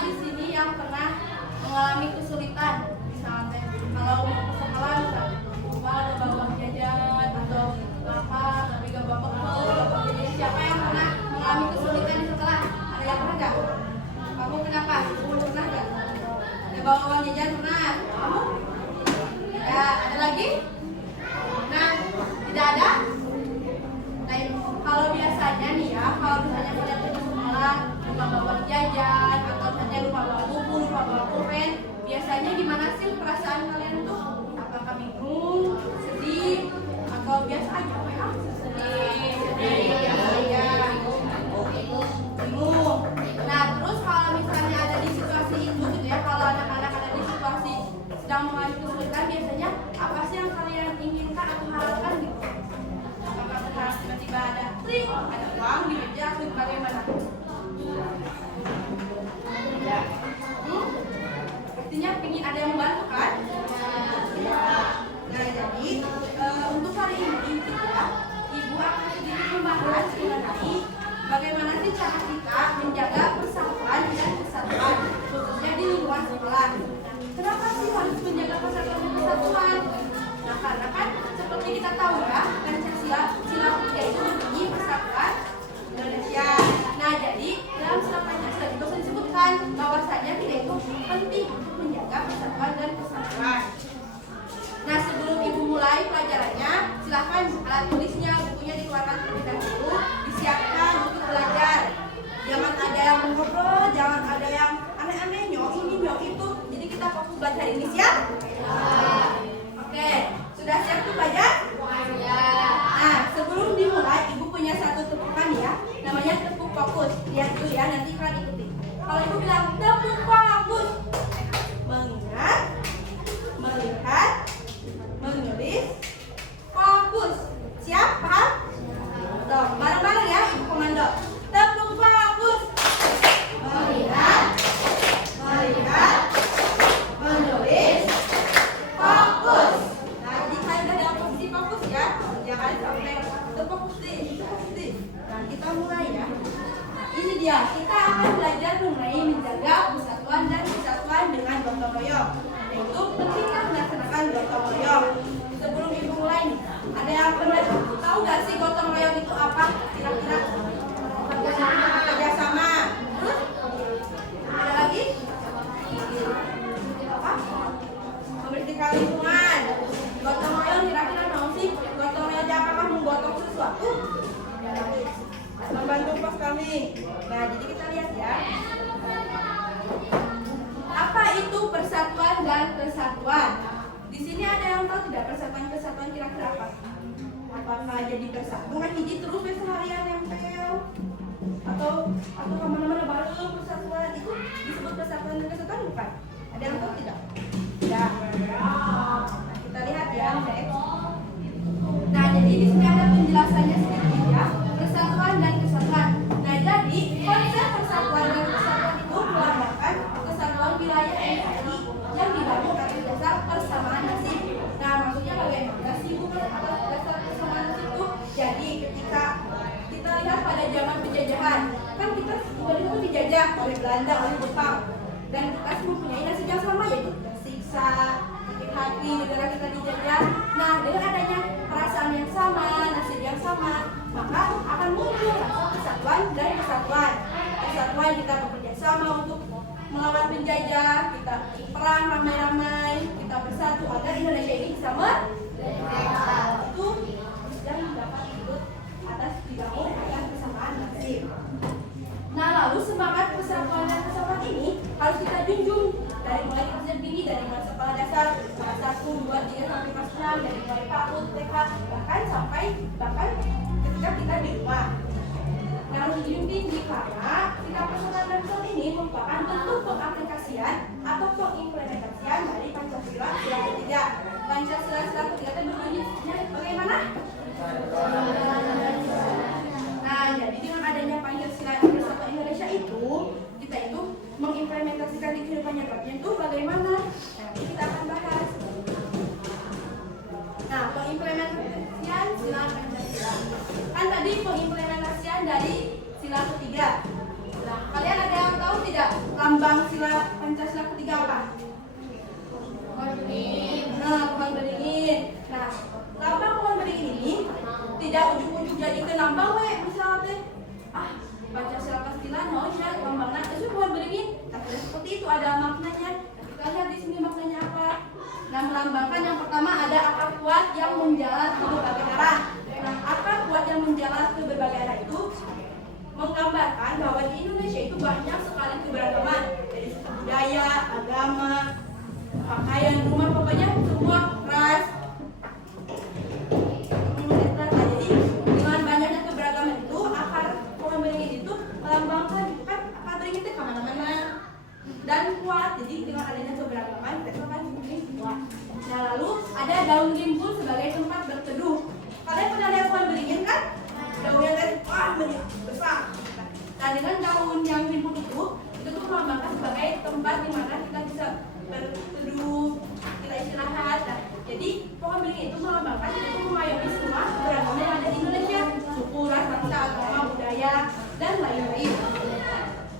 di sini yang pernah mengalami kesulitan? Misalnya kalau mau ke sekolah misalnya lupa ada bawa jajan atau apa tapi gak bawa bekal, bawa jajan. Siapa yang pernah mengalami kesulitan di sekolah? Ada yang pernah nggak? Kamu kenapa? Pernah nggak? Ada bawa uang jajan pernah? Kamu? Ya, ada lagi? Nah, tidak ada? Nah, kalau biasanya nih ya, kalau misalnya kalian pergi sekolah lupa bawa jajan atau misalnya lupa bawa buku, lupa bawa pulpen, biasanya gimana sih perasaan kalian tuh? Apakah bingung, sedih, atau biasa aja? Sedih, ya, bingung. Nah, terus kalau misalnya ada di situasi itu gitu ya, kalau anak-anak ada di situasi sedang mengalami kesulitan, biasanya apa sih yang kalian inginkan atau harapkan gitu? Apakah berharap tiba-tiba ada trik, ada uang di meja atau bagaimana? Artinya ingin ada yang membantu kan? Nah, jadi untuk hari ini kita, Ibu akan sedikit membahas mengenai bagaimana sih cara kita menjaga persatuan dan kesatuan, khususnya di lingkungan sekolah. Kenapa sih harus menjaga persatuan dan kesatuan? Nah, karena kan seperti kita tahu ya, Pancasila itu berbunyi persatuan Indonesia. Nah, jadi dalam sila Pancasila itu disebutkan bahwasanya kita itu penting untuk menjaga persatuan dan kesatuan. Nah, sebelum Ibu mulai pelajarannya, silahkan alat tulisnya, bukunya dikeluarkan terlebih dahulu, disiapkan untuk belajar. Jangan ada yang mengobrol, jangan ada yang aneh-aneh, nyok ini, nyok itu. Jadi kita fokus belajar ini, siap? Oke, sudah siap tuh belajar? Nah, sebelum dimulai, Ibu punya satu tepukan ya, namanya tepuk fokus. Lihat dulu ya, nanti kalian ikuti. Kalau Ibu bilang tepuk fokus, mengingat, melihat, menulis, fokus. Siap? Paham? Tuh, bareng-bareng ya, Ibu komando. Tepuk fokus. Melihat, menulis, fokus. Nah, jadi kalian udah dalam posisi fokus ya. Jangan sampai terfokus di. Nah, kita mulai ya. Ini dia, kita akan belajar mengenai menjaga persatuan dan kesatuan dengan gotong royong. Yaitu pentingnya melaksanakan gotong royong. Sebelum Ibu mulai nih, ada yang pernah tahu nggak sih gotong royong itu apa? Kira-kira kerjasama. Terus ada lagi? Apa? Membersihkan lingkungan. Gotong royong kira-kira mau sih? Gotong royong apakah menggotong sesuatu? Membantu pos kami. Nah, jadi kita lihat ya. Apa itu persatuan dan kesatuan? Di sini ada yang tahu tidak persatuan kira-kira apa? Apakah jadi bersatu kan hiji terus seharian nempel? Atau kemana-mana baru persatuan itu disebut persatuan dan kesatuan bukan? Ada yang tahu tidak? Ya. Nah, kita lihat ya, next. Nah, jadi di sini ada penjelasannya sedikit ya. Persatuan dan kesatuan. Nah, jadi konsep persatuan dan kesatuan itu melambangkan kesatuan wilayah NKRI yang dibangun atas dasar persamaan nasib. Nah, maksudnya bagaimana sih Bu atas dasar persamaan nasib itu? Jadi ketika kita lihat pada zaman penjajahan, kan kita itu dijajah oleh Belanda, oleh Jepang, dan kita mempunyai nasib yang sama, yaitu tersiksa, sakit hati, negara kita dijajah. Nah, dengan adanya perasaan yang sama, nasib yang sama, maka akan muncul rasa persatuan dan kesatuan. Kesatuan kita bekerja sama untuk melawan penjajah, kita perang ramai-ramai, kita bersatu agar Indonesia ini bisa merdeka. Itu yang dapat disebut atas dibangun atas kesamaan nasib. Nah, lalu semangat persatuan dan kesatuan ini harus kita junjung dari mulai kita sendiri, dari mulai sekolah dasar kelas 1, 2, 3 sampai kelas 6, dari mulai PAUD, TK, bahkan ketika kita di rumah. Nah, harus dijunjung tinggi karena sikap persatuan dan kesatuan ini merupakan bentuk pengaplikasian atau pengimplementasian dari Pancasila sila ketiga. Pancasila sila ketiga itu berbunyinya bagaimana? Nah, jadi dengan adanya Pancasila Persatuan Indonesia itu, kita itu mengimplementasikan di kehidupan nyatanya itu bagaimana? Nanti kita akan bahas. Nah, pengimplementasian sila Pancasila. Kan tadi pengimplementasian dari sila ketiga. Nah, kalian ada yang tahu tidak lambang sila Dan seperti itu ada maknanya. Kita lihat di sini maknanya apa. Nah, melambangkan yang pertama ada akar kuat yang menjalar ke berbagai arah. Nah, akar kuat yang menjalar ke berbagai arah itu menggambarkan bahwa di Indonesia itu banyak sekali keberagaman dari segi budaya, agama, pakaian, rumah, pokoknya semua ras. Jadi dengan banyaknya keberagaman itu akar pohon beringin itu melambangkan kan akar beringin itu kemana-mana dan kuat. Jadi dengan adanya keberagaman kita kan kuat. Nah, lalu ada daun rimbun sebagai tempat berteduh. Kalian pernah lihat pohon beringin kan? Daunnya kan besar. Nah, dengan daun yang rimbun itu tuh melambangkan sebagai tempat di mana kita bisa berteduh, kita istirahat. Nah, jadi pohon beringin itu melambangkan kita itu mengayomi semua keberagaman yang ada di Indonesia, suku, ras, bangsa, agama, budaya, dan lain-lain.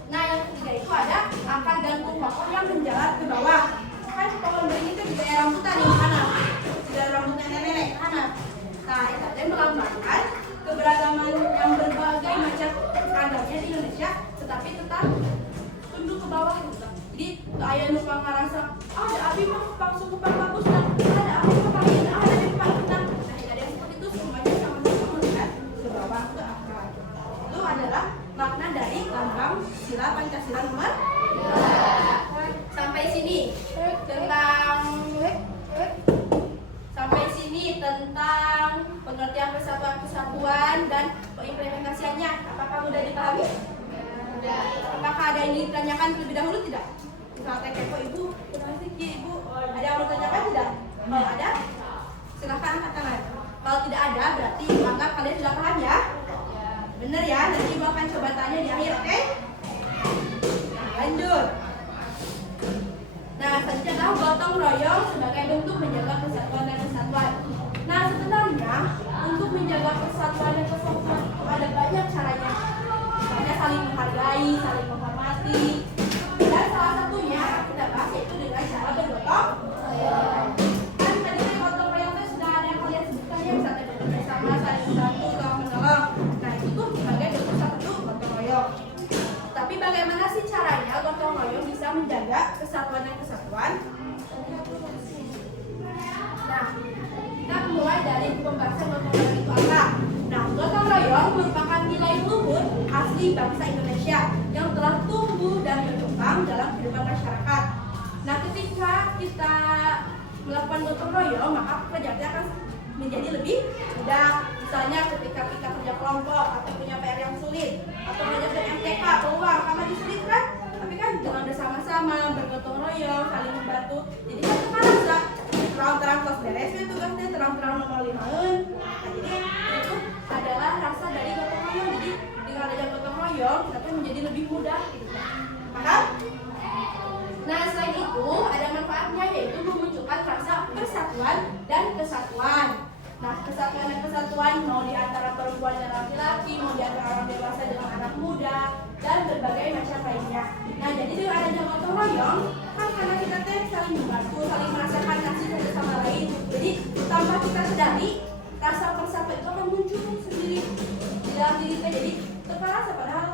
Nah, yang ketiga itu ada akar gantung pokok yang menjalar ke bawah. Kan pohon beringin itu juga rambutan nih, kanan. Tidak rambutnya nenek-nenek, kanan. Nah, itu melambangkan keberagaman yang berbagai macam standarnya di Indonesia, tetapi tetap tunduk ke bawah gitu. Jadi ayah numpang ngerasa, ada abi mah pang suku pang bagus, ada abi mah pang ini, ada abi pang tenang. Nah, ada yang seperti itu semuanya sama-sama melihat ke bawah ke akar. Itu adalah makna dari lambang sila Pancasila nomor 2. Sampai sini tentang pengertian kesatuan dan pengimplementasiannya. Apakah mudah dipahami? Apakah ada yang ditanyakan terlebih dahulu tidak? Misalnya kepo ibu, ibu ada yang mau ditanyakan tidak? Kalau ada, silahkan angkat tangan. Kalau tidak ada, berarti anggap kalian sudah paham ya. Bener ya, nanti ibu akan coba tanya di akhir, oke? Nah, lanjut. Nah, selanjutnya adalah gotong royong sebagai bentuk menjaga kesatuan dan kesatuan. Nah, sebenarnya untuk menjaga kesatuan dan kesatuan itu ada banyak caranya. Misalnya saling menghargai, saling menghormati. Dan salah satunya kita bahas yaitu dengan cara bergotong royong. Kan tadi gotong royong itu sudah ada yang kalian sebutkan ya, misalnya bersama, saling membantu, tolong menolong. Nah, itu tuh sebagai bentuk satu gotong royong. Tapi bagaimana sih caranya gotong royong bisa menjaga kesatuan dan kesatuan? Nah, kita mulai dari pembahasan gotong royong itu apa. Nah, gotong royong merupakan nilai luhur asli bangsa Indonesia yang telah tumbuh dan berkembang dalam kehidupan masyarakat. Nah, ketika kita melakukan gotong royong, maka pekerjaan akan menjadi lebih mudah. Misalnya ketika kita kerja kelompok atau punya PR yang sulit, atau belajar MTK, peluang, sama sulit kan? Tapi kan dengan bersama-sama, bergotong royong, saling membantu. Jadi kan sekarang sudah terang-terang tos beres ya tugasnya, terang-terang nomor 5. Nah, jadi itu adalah rasa dari gotong royong. Jadi dengan adanya gotong royong, kita tuh menjadi lebih mudah gitu. Paham? Nah, selain itu ada manfaatnya, yaitu memunculkan rasa persatuan dan kesatuan. Nah, kesatuan dan kesatuan mau di antara perempuan dan laki-laki, mau di antara orang dewasa dengan anak muda, dan berbagai macam lainnya. Nah, jadi dengan adanya gotong royong, kan karena kita saling membantu, saling merasakan kasih satu sama lain. Jadi tanpa kita sadari, rasa persatuan itu akan muncul sendiri di dalam diri kita. Jadi terasa padahal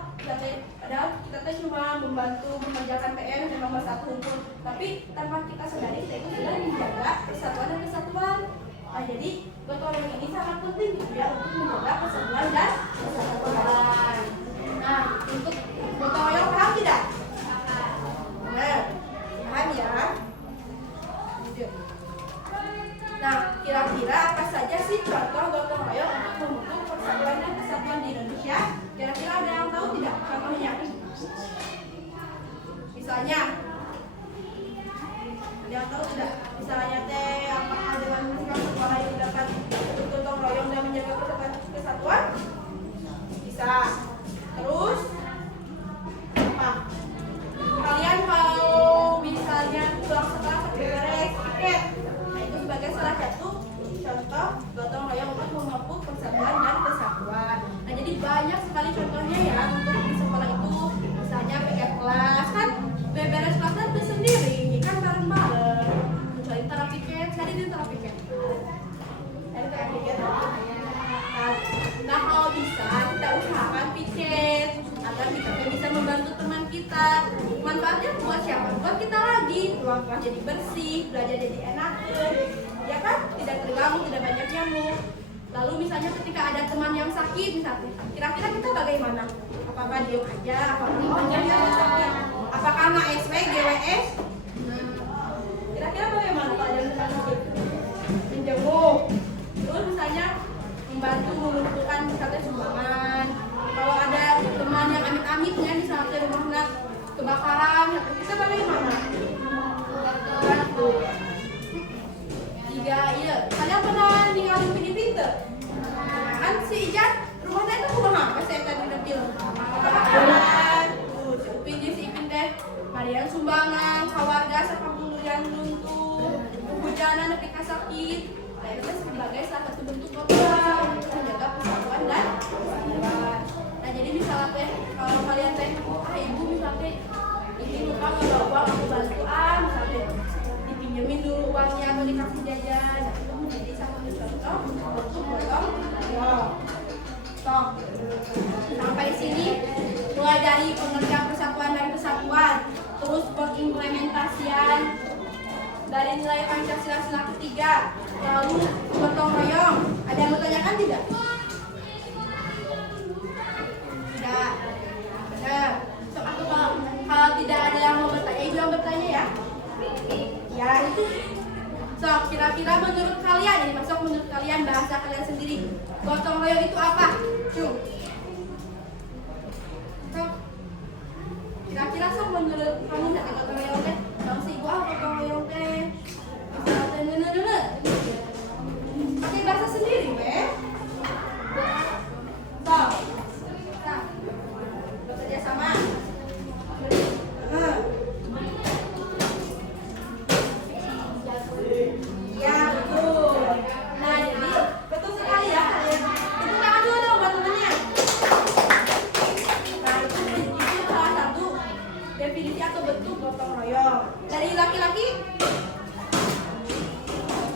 kita cuma membantu mengerjakan PR yang nomor 1 hukum, tapi tanpa kita sadari kita itu sudah menjaga persatuan dan kesatuan. Nah, jadi gotong royong ini sangat penting gitu ya untuk menjaga persatuan dan kesatuan. Nah, untuk gotong royong paham tidak? Nah, paham ya? Nah, kira-kira apa saja sih contoh gotong royong untuk membentuk persatuan dan kesatuan di Indonesia? Kira-kira ada yang tahu tidak contohnya? Misalnya, ada yang tahu tidak? Misalnya apakah dengan sekolah yang dapat gotong royong dan menjaga kesatuan? Bisa. Terus apa? Kalian kalau misalnya pulang sekolah beres tiket, nah itu sebagai salah satu contoh gotong royong untuk memupuk persatuan dan kesatuan. Nah, jadi banyak sekali contohnya ya untuk di sekolah itu. Misalnya piket kelas kan beberes kelas itu sendiri, kan bareng-bareng. manfaatnya buat siapa? Buat kita lagi. Ruang kelas jadi bersih, belajar jadi enak, ya kan? Tidak terganggu, tidak banyak nyamuk. Lalu misalnya ketika ada teman yang sakit misalnya, kira-kira kita bagaimana? Apakah diem aja? Apakah sakit? Apakah nggak SW, GWS? Kira-kira bagaimana kalau ada teman sakit? Menjenguk. Terus misalnya membantu mengumpulkan misalnya sumbangan. Kalau ada teman yang amit-amitnya misalnya rumahnya kebakaran, kita bagaimana? Bantu. Tiga, iya. Kalian pernah tinggal di Filipina? Kan si Ijan rumahnya itu rumah apa? Saya tadi udah bilang. Kebakaran. Si Upin si Ipin deh. Marian sumbangan, keluarga sampai dulu yang runtuh, hujanan ketika sakit. Nah, itu sebagai salah satu bentuk program menjaga persatuan dan kesatuan. Nah, jadi misalnya teh kalau kalian teh, ibu misalnya ini lupa nggak bawa uang, aku bantuan, misalnya dipinjemin dulu uangnya atau dikasih jajan. Nah, itu menjadi satu contoh untuk gotong royong. Sampai sini mulai dari pengertian persatuan dan kesatuan, terus pengimplementasian dari nilai Pancasila sila ketiga, lalu gotong royong. Ada yang bertanyakan tidak? Tidak. Benar. So, aku kalau tidak ada yang mau bertanya, ibu yang bertanya ya. Ya itu. So, kira-kira menurut kalian, ini masuk menurut kalian bahasa kalian sendiri, gotong royong itu apa? Kira-kira sok menurut kamu nggak gotong royong teh? Bang si ibu gotong royong teh? Misalnya pakai bahasa sendiri, weh. Sok, bekerja sama. Ya betul. Nah jadi betul sekali ya kalian. Tepuk tangan dulu dong buat temannya. Nah itu salah satu definisi atau bentuk gotong royong. Dari laki-laki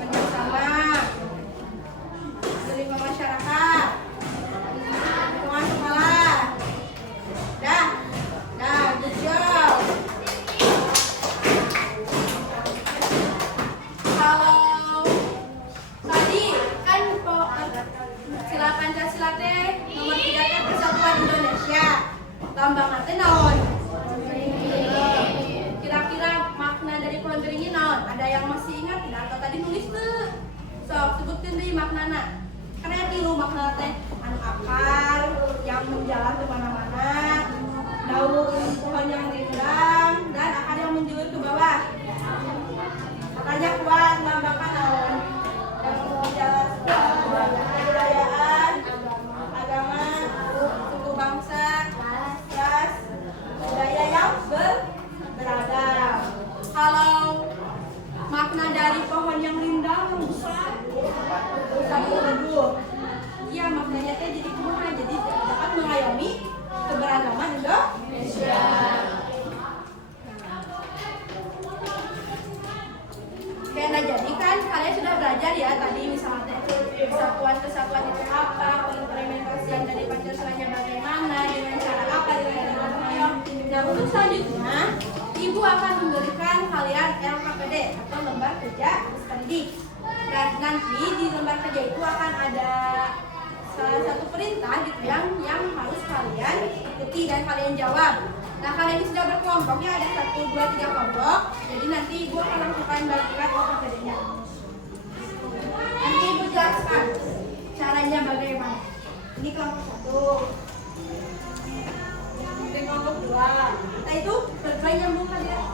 kerjasama, menerima masyarakat, lingkungan sekolah. Dah, good job. Kalau tadi kan sila Pancasila teh nomor 3 teh Persatuan Indonesia. Lambang teh naon? Kira-kira makna dari pohon beringin naon? Ada yang masih ingat tidak? Atau tadi nulis tuh? Sok sebutkan deh maknana. Karena tilu makna teh anu akar yang menjalar kemana-mana, daun pohon yang rindang, dan akar yang menjulur ke bawah. Akarnya kuat, melambangkan naon? Yang menjalar kebudayaan, agama, suku bangsa, ras, budaya yang beragam. Kalau makna dari pohon yang rindang yang besar, iya maknanya teh jadi kumaha, jadi dapat mengayomi keberagaman Indonesia. Oke, nah jadi kan kalian sudah belajar ya tadi misalnya kesatuan itu apa, pengimplementasian dari Pancasilanya bagaimana, dengan cara apa, dengan gotong royong. Nah untuk selanjutnya ibu akan memberikan kalian LKPD atau lembar kerja pendidik. Nah nanti di lembar kerja itu akan ada salah satu perintah gitu yang harus kalian ikuti dan kalian jawab. Nah kalian ini sudah berkelompok ya, ada 1, 2, 3 kelompok. Jadi nanti ibu akan lakukan bagikan LKPD-nya. Nanti ibu jelaskan caranya bagaimana. Ini kelompok 1, ini kelompok 2. Nah itu berbagai nyambungkan ya.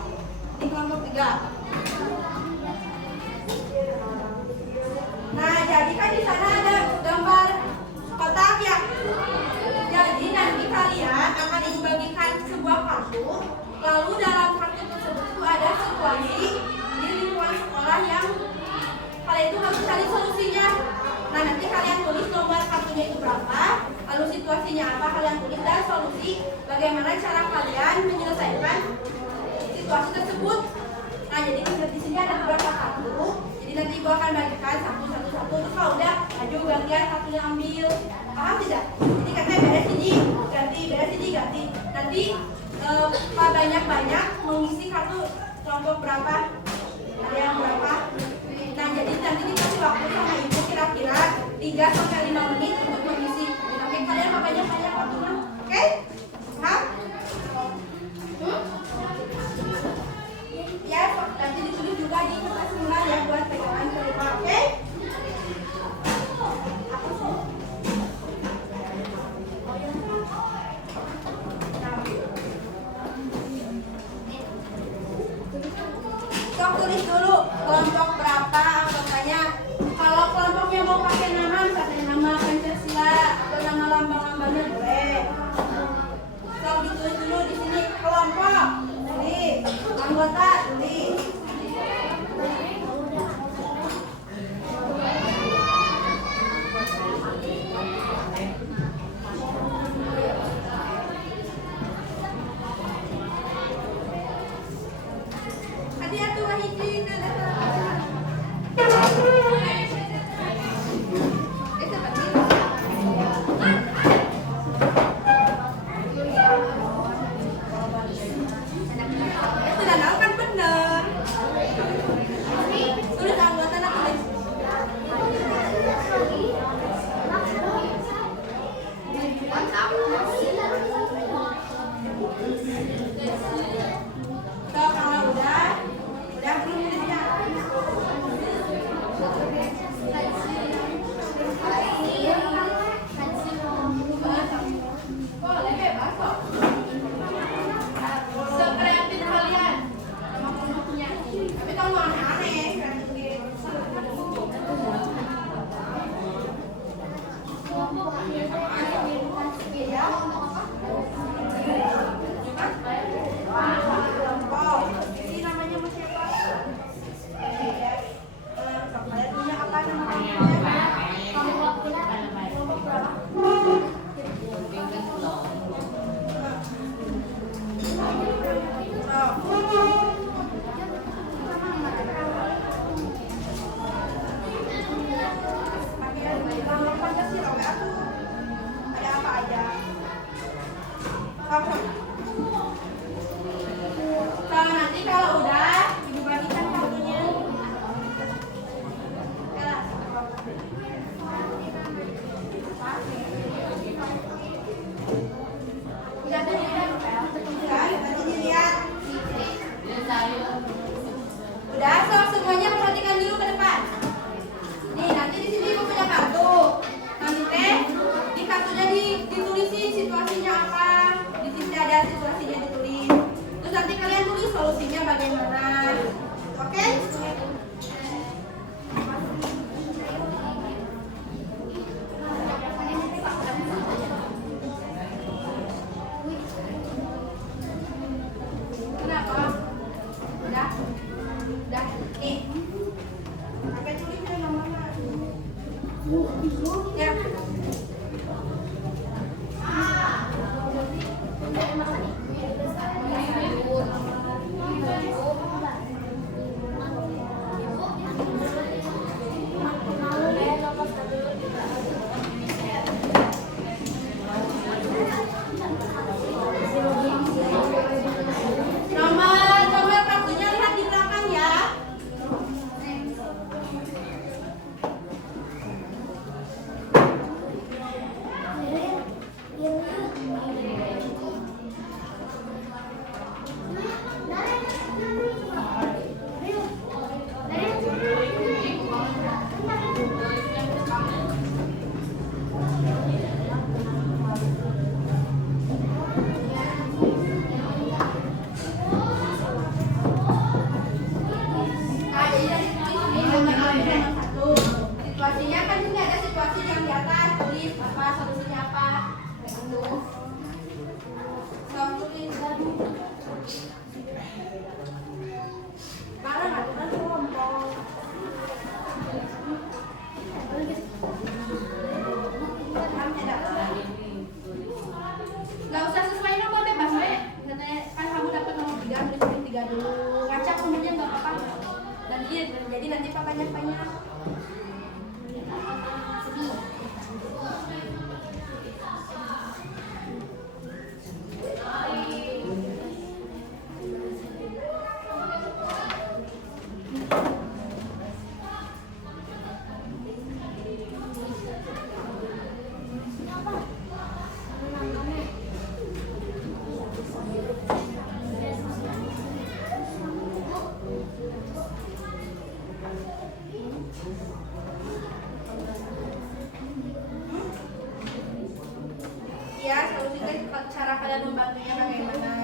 Ini kelompok 3. Nah, jadi kan di sana ada gambar kotak ya. Jadi nanti kalian akan dibagikan sebuah kartu. Lalu dalam kartu tersebut itu ada situasi di lingkungan sekolah yang kalian itu harus cari solusinya. Nah, nanti kalian tulis nomor kartunya itu berapa, lalu situasinya apa kalian tulis dan solusi bagaimana cara kalian menyelesaikan situasi tersebut. Nah, jadi di sini ada beberapa kartu. Nanti ibu akan bagikan satu. Terus kalau udah maju gantian kartunya ambil. Paham tidak? Jadi katanya beres ini ganti, beres ini ganti. Nanti banyak-banyak mengisi kartu kelompok berapa? Ada yang berapa? Nah, jadi nanti dikasih waktu sama ibu kira-kira 3-5 menit untuk mengisi. Oke, kalian banyak-banyak waktunya. Oke? Paham? Ya, nanti ditulis juga di kertas bunga ya buat pegangan ke rumah. Oke? Sok tulis dulu kelompok berapa anggotanya. Kalau kelompoknya mau pakai nama, misalnya nama Pancasila atau nama lambang-lambangnya boleh. Sok ditulis dulu di sini kelompok, tulis anggota, tulis. Hati-hati Wahidi, sudah tahu kan benar. Tulis anggota tulis. So, kalau udah belum tulisnya. Boleh bebas kok. Sekreatif kalian sama penuhnya. Tapi kalau mau aneh-aneh ini namanya mau siapa? Kalian punya apa namanya? Kelompok berapa? Ada apa aja? So, nanti kalau udah ibu bagikan kartunya. Udah tadi dilihat. Udah, so semuanya perhatikan dulu ke depan. Nih, nanti di sini ibu punya kartu. Nanti teh di kartunya ditulisin situasinya apa. Di sini ada situasinya ditulis. Terus nanti kalian tulis solusinya bagaimana. Oke? Kenapa? Udah? Nih. Pakai tulisnya nama-nama. Ya. Nomor kartunya lihat di belakang ya. Situasinya kan ini ada situasi yang di atas, tulis apa solusinya apa. Barang aturan kelompok. Gak usah sesuai nomor bebas, kan kamu dapat nomor 3, tulis 3 dulu. Ngacak nomornya nggak apa-apa. Jadi nanti banyak-banyak. cara kalian membantunya bagaimana.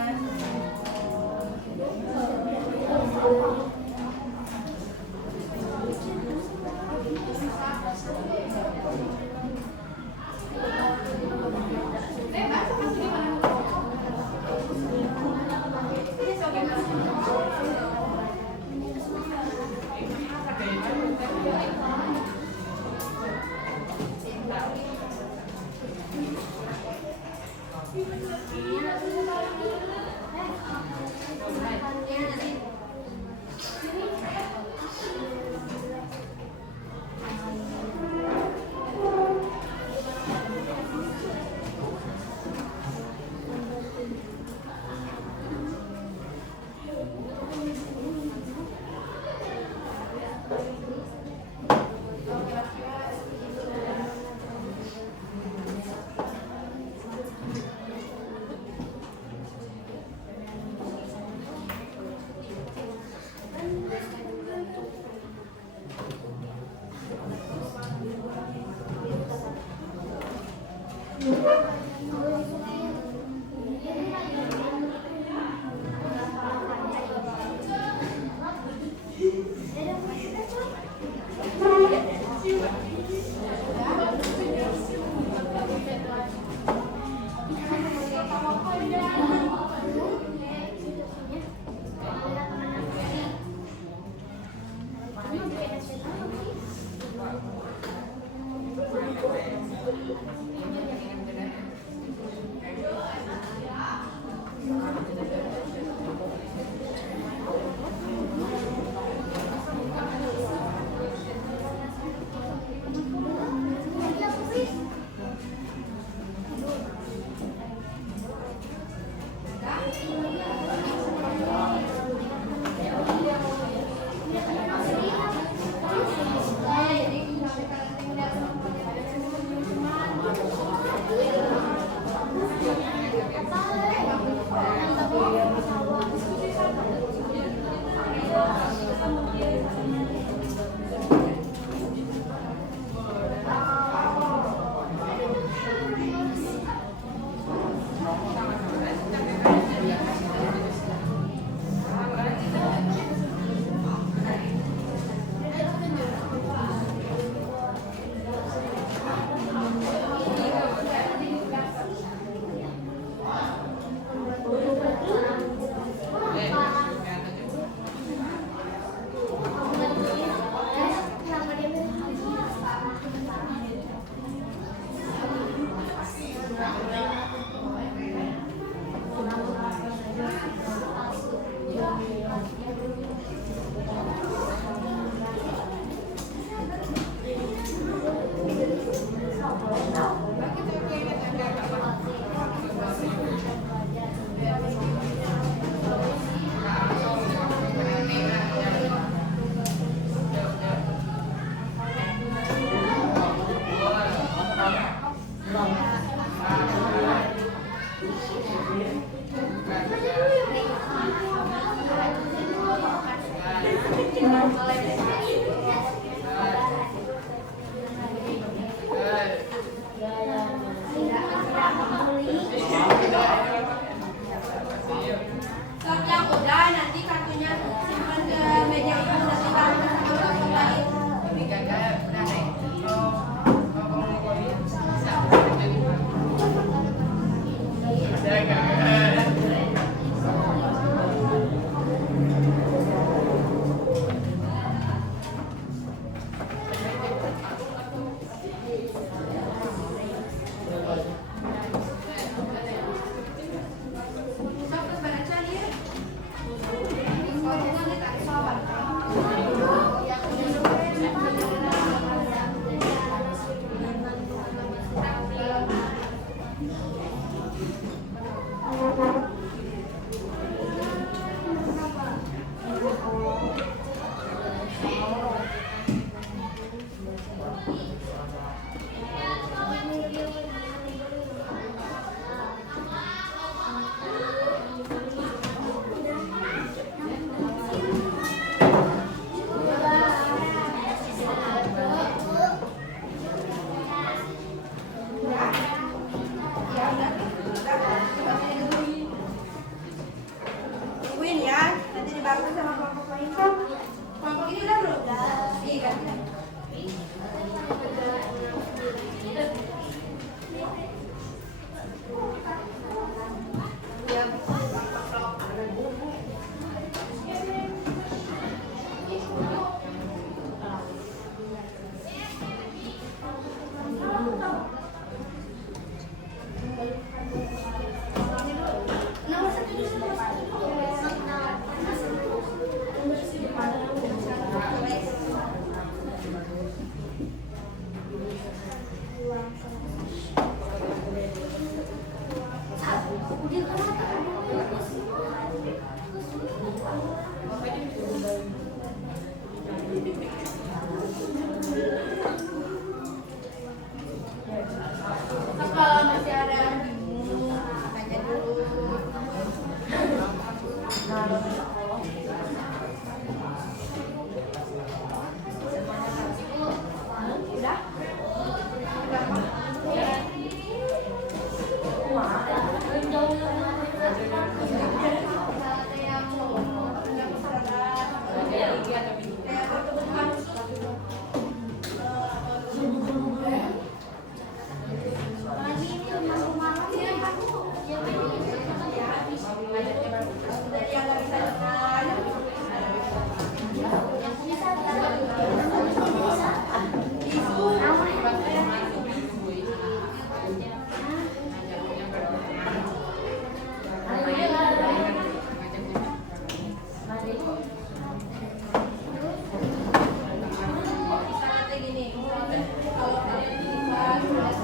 Misalnya kayak gini, kalau kalian di kelas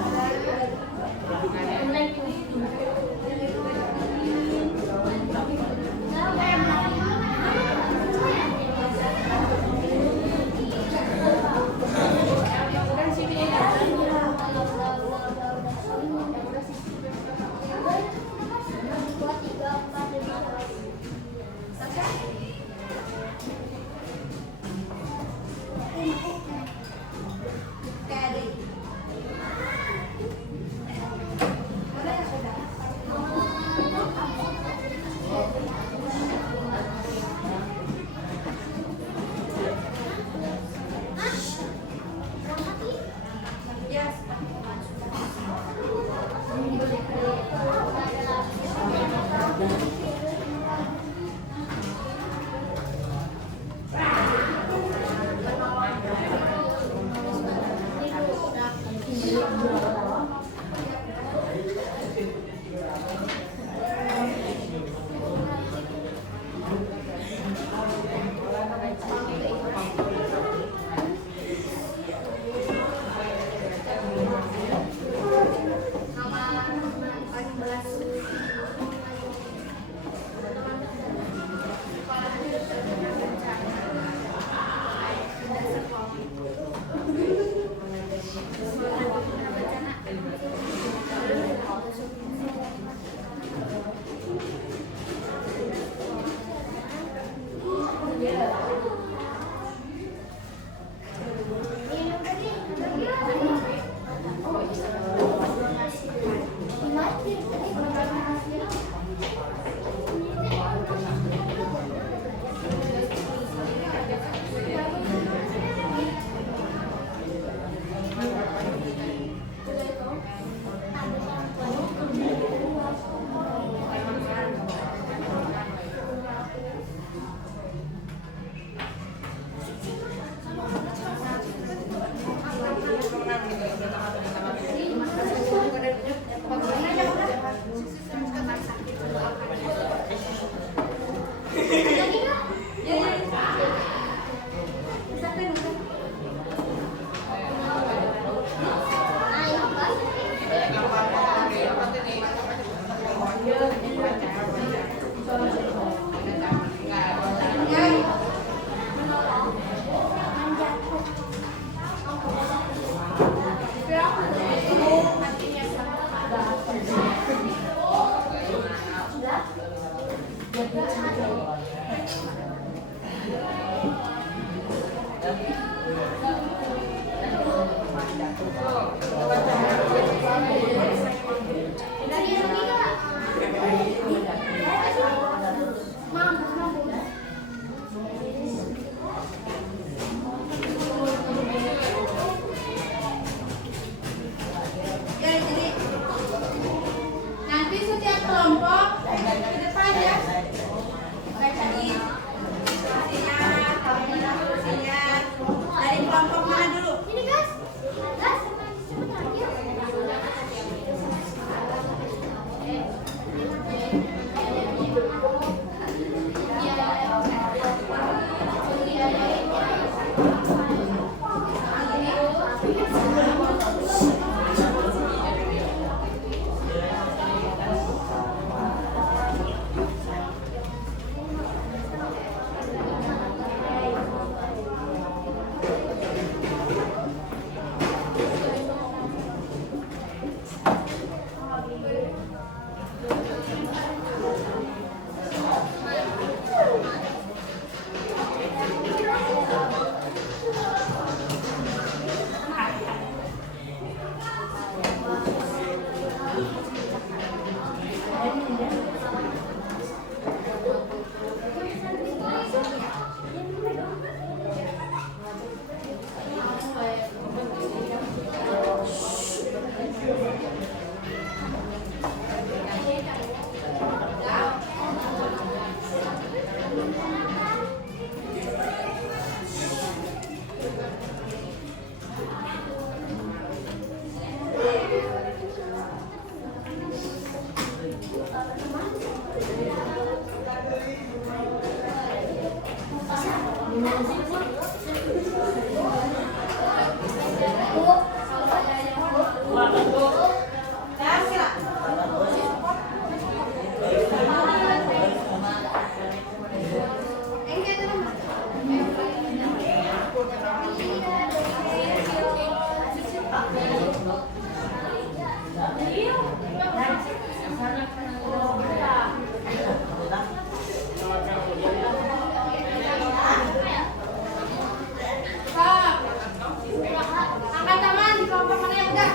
Angkat tangan di kelompok mana yang udah?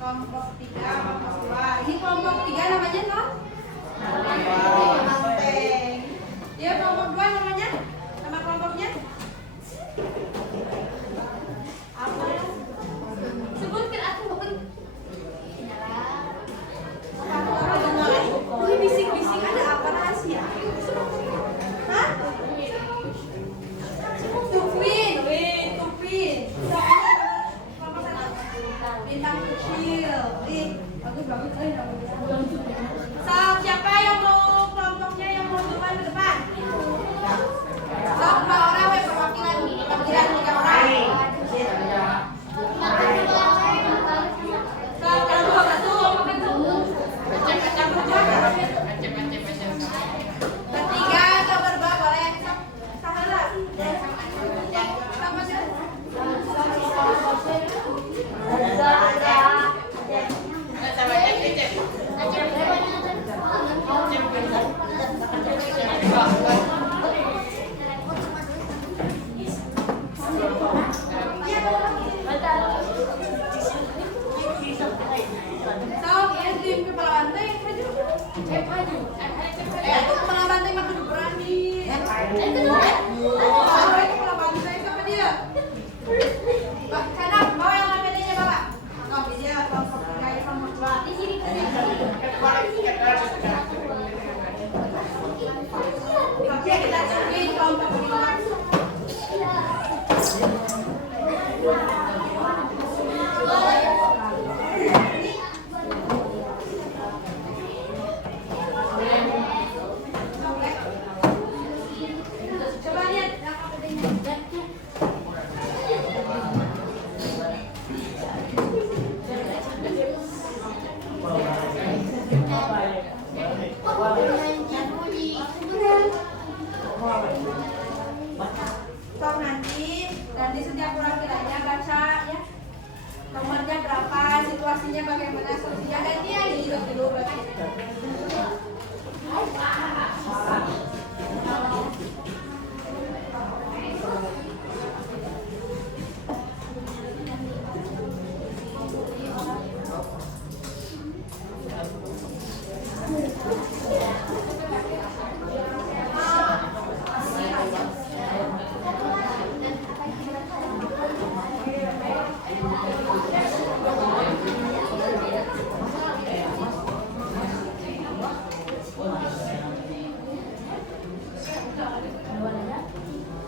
Kelompok 3, kelompok 2. Ini kelompok 3 namanya non? Banteng. Dia kelompok 2 namanya? Nama kelompoknya? Apa? Sebutkan aku bukan. Ini bisik-bisik ada apa rahasia? Hah? Tupin. Bintang kecil. Bagus. So, siapa yang mau kelompoknya yang mau depan ke depan? So, 2 orang perwakilan 3 orang. So, kalau 2 bertiga atau berdua boleh. Sahalah. Sama aja. Tim kepala banteng maju. Itu kepala banteng makin berani. Kepala banteng siapa dia? Pak Canap, bawa yang APD-nya bawa. Dia kelompok 3 kelompok 2. Di sini. Oke, kita cari kelompok 5. So, nanti setiap perwakilannya baca ya nomornya berapa, situasinya bagaimana, solusinya gantian dulu berarti.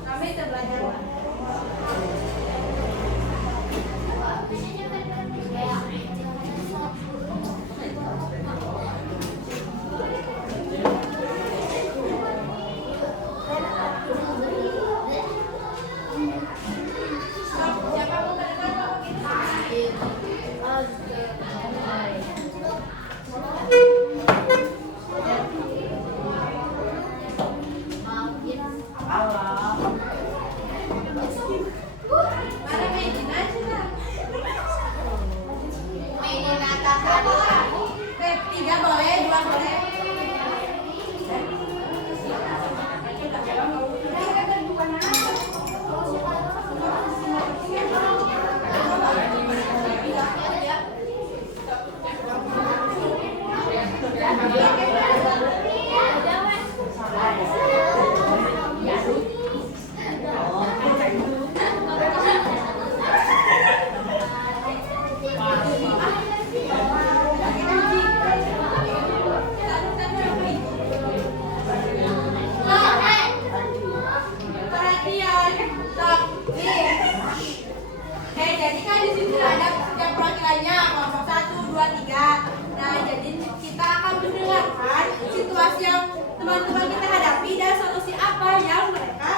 Kami belajar. Siapa mau ke Tiga boleh, 2 boleh. Jadi kan di sini ada setiap perwakilannya kelompok 1, 2, 3. Nah, jadi kita akan mendengarkan situasi yang teman-teman kita hadapi dan solusi apa yang mereka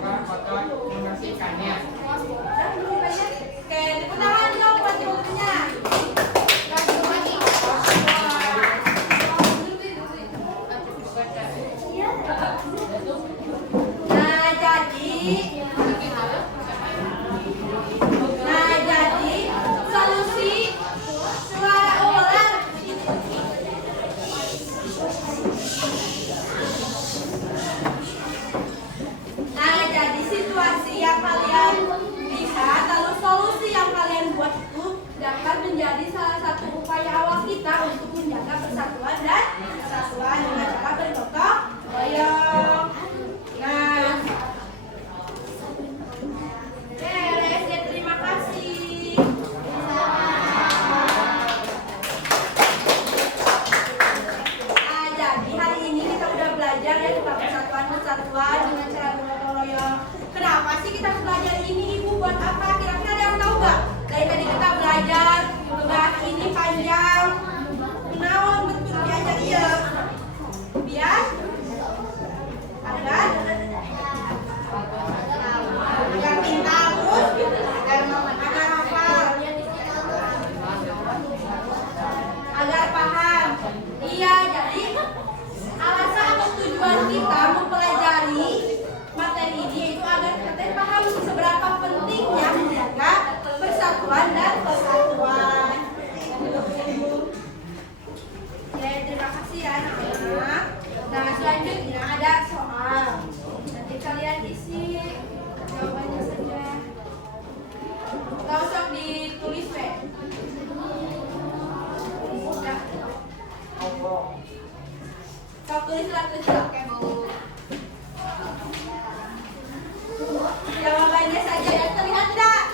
kotor membersihkannya. Oke, tepuk tangan dong buat gurunya. Nah jadi solusi suara ular. Nah jadi situasi yang kalian lihat lalu solusi yang kalian buat itu dapat menjadi salah satu upaya awal kita untuk menjaga persatuan dan kesatuan dengan cara bergotong royong. Nah, beres ya, terima kasih. Nah, jadi hari ini kita udah belajar ya tentang persatuan dengan cara bergotong royong. Kenapa sih kita harus belajar ini, Ibu? Buat apa? Kira-kira ada yang tahu nggak? Dari tadi kita belajar, bab ini panjang. Kenaon betul diajar iya. Biar agar pintar terus agar hafal, agar paham. Iya, jadi alasan atau tujuan kita mempelajari materi ini itu agar kita paham seberapa pentingnya menjaga persatuan dan kesatuan. Ya, terima kasih ya anak-anak. Nah, selanjutnya ada soal. Nanti kalian isi jawabannya saja. Gak usah ditulis, Pe. Udah. Sok tulislah. Oke, Bu. Jawabannya saja ya, terlihat tidak?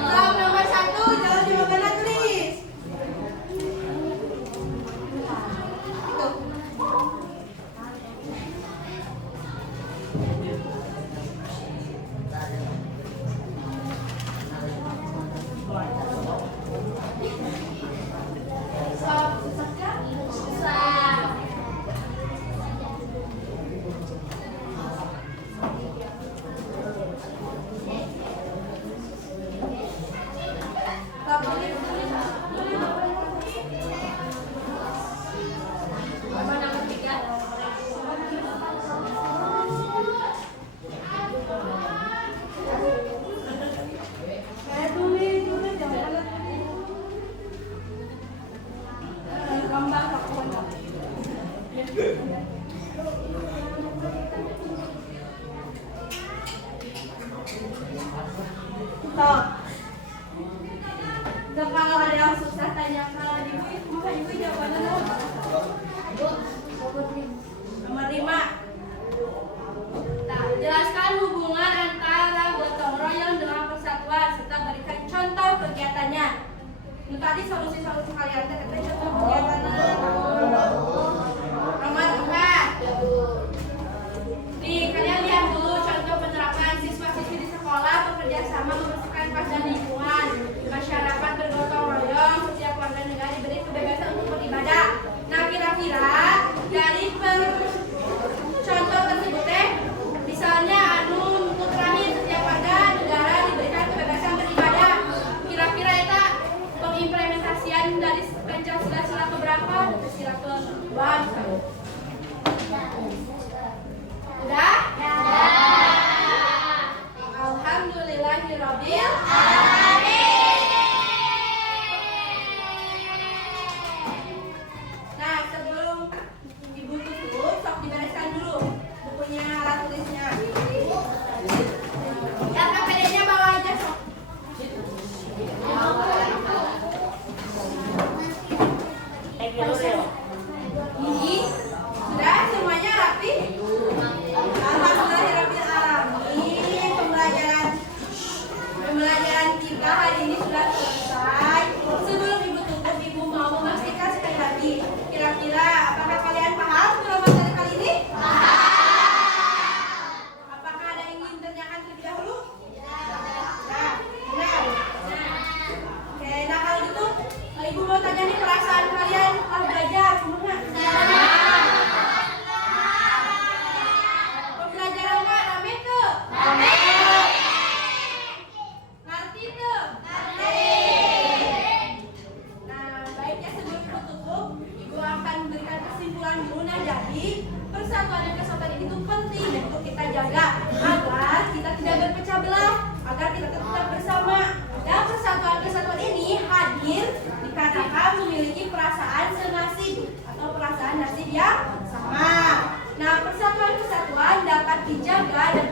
Nomor 1, jawab jawabannya tulis. Kalau ada yang susah tanyakan ibu, ibu jawabannya nomor 5. Nah, jelaskan hubungan antara gotong royong dengan persatuan serta berikan contoh kegiatannya. Ini tadi solusi-solusi kalian kita contoh kegiatannya. Nomor 4. Nih, kalian lihat dulu contoh penerapan siswa-siswi di sekolah bekerja sama membersihkan pas dan lingkungan. Masyarakat bergotong royong, setiap warga negara diberi kebebasan untuk beribadah. Nah, kira-kira dari contoh tersebut misalnya untuk terakhir setiap warga negara diberikan kebebasan beribadah. Kira-kira itu pengimplementasian dari Pancasila sila keberapa? Sila kedua. Udah? Ya. Alhamdulillahirabbil alamin. Nah, sebelum Ibu tutup, sok dibereskan dulu bukunya, alat tulisnya. Ya, KPD-nya bawa aja, sok. Ini sudah semuanya rapi? Alhamdulillahirabbil alamin. Pembelajaran dengan nasib yang sama. Nah, persatuan kesatuan dapat dijaga dan